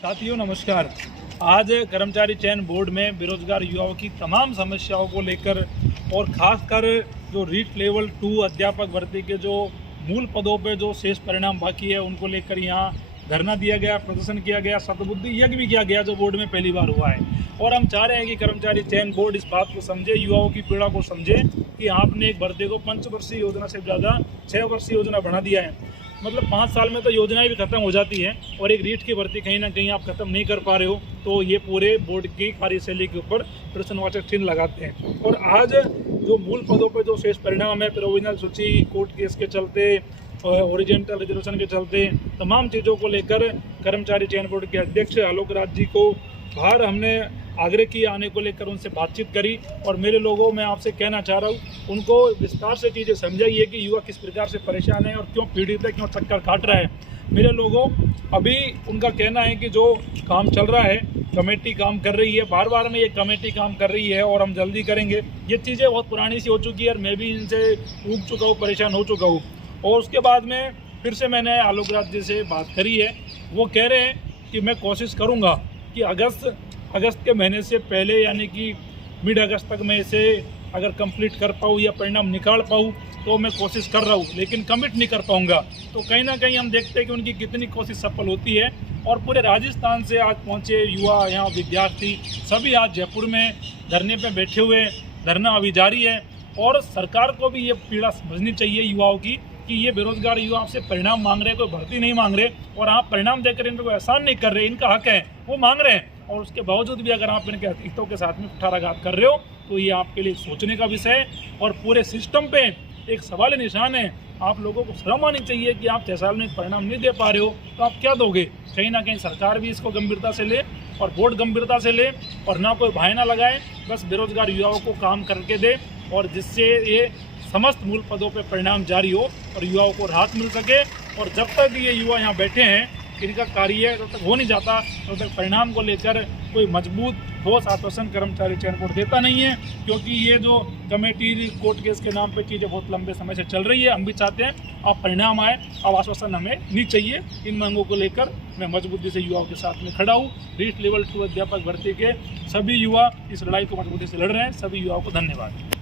साथियों नमस्कार। आज कर्मचारी चयन बोर्ड में बेरोजगार युवाओं की तमाम समस्याओं को लेकर और खासकर जो रीट लेवल 2 अध्यापक भर्ती के जो मूल पदों पे जो शेष परिणाम बाकी है उनको लेकर यहाँ धरना दिया गया, प्रदर्शन किया गया, सतबुद्धि यज्ञ भी किया गया जो बोर्ड में पहली बार हुआ है। और हम चाह रहे हैं कि कर्मचारी चयन बोर्ड इस बात को समझे, युवाओं की पीड़ा को समझे कि आपने एक भर्ती को 5 वर्षीय योजना से ज़्यादा 6 वर्षीय योजना बना दिया है। मतलब 5 साल में तो योजनाएं भी खत्म हो जाती हैं और एक रीट की भर्ती कहीं ना कहीं आप खत्म नहीं कर पा रहे हो, तो ये पूरे बोर्ड की कार्यशैली के ऊपर प्रश्नवाचक चिन्ह लगाते हैं। और आज जो मूल पदों पर जो शेष परिणाम है, प्रोविजनल सूची, कोर्ट केस के चलते, ओरिजेंटल रिजर्वेशन के चलते, तमाम चीज़ों को लेकर कर्मचारी चयन बोर्ड के अध्यक्ष आलोक राज जी को बाहर हमने आग्रह किया आने को लेकर, उनसे बातचीत करी। और मेरे लोगों मैं आपसे कहना चाह रहा हूँ, उनको विस्तार से चीज़ें समझाइए कि युवा किस प्रकार से परेशान है और क्यों पीड़ित है, क्यों चक्कर काट रहा है। मेरे लोगों अभी उनका कहना है कि जो काम चल रहा है, कमेटी काम कर रही है, बार बार में ये कमेटी काम कर रही है और हम जल्दी करेंगे। ये चीज़ें बहुत पुरानी सी हो चुकी है और मैं भी इनसे ऊब चुका हूँ, परेशान हो चुका हूँ। और उसके बाद में फिर से मैंने आलोक राज जी से बात करी है, वो कह रहे हैं कि मैं कोशिश करूँगा कि अगस्त के महीने से पहले यानी कि मिड अगस्त तक मैं इसे अगर कंप्लीट कर पाऊँ या परिणाम निकाल पाऊँ तो मैं कोशिश कर रहा हूँ, लेकिन कमिट नहीं कर पाऊँगा। तो कहीं ना कहीं हम देखते हैं कि उनकी कितनी कोशिश सफल होती है। और पूरे राजस्थान से आज पहुँचे युवा, यहाँ विद्यार्थी सभी आज जयपुर में धरने पे बैठे हुए, धरना अभी जारी है। और सरकार को भी ये पीड़ा समझनी चाहिए युवाओं की कि ये बेरोजगार युवा आपसे परिणाम मांग रहे हैं, कोई भर्ती नहीं मांग रहे और आप परिणाम देकर इनको एहसान नहीं कर रहे। इनका हक है, वो मांग रहे हैं और उसके बावजूद भी अगर आप इनके हितों के साथ में कुठाराघात कर रहे हो तो ये आपके लिए सोचने का विषय है और पूरे सिस्टम पे एक सवाल निशान है। आप लोगों को शर्म आनी चाहिए कि आप 6 साल में परिणाम नहीं दे पा रहे हो तो आप क्या दोगे। कहीं ना कहीं सरकार भी इसको गंभीरता से ले और बोर्ड गंभीरता से ले और ना कोई बहाना लगाए, बस बेरोजगार युवाओं को काम करके दे और जिससे ये समस्त मूल पदों पे परिणाम जारी हो और युवाओं को राहत मिल सके। और जब तक ये युवा यहाँ बैठे हैं, इनका कार्य जब तक हो नहीं जाता तब तक परिणाम को लेकर कोई मजबूत ठोस आश्वासन कर्मचारी चयन बोर्ड देता नहीं है। क्योंकि ये जो कमेटी कोर्ट केस के नाम पे चीज़ें बहुत लंबे समय से चल रही है, हम भी चाहते हैं अब परिणाम आए, अब आश्वासन हमें नहीं चाहिए। इन मांगों को लेकर मैं मजबूती से युवाओं के साथ में खड़ा हूँ। रीट लेवल 2 अध्यापक भर्ती के सभी युवा इस लड़ाई को मजबूती से लड़ रहे हैं। सभी युवाओं को धन्यवाद।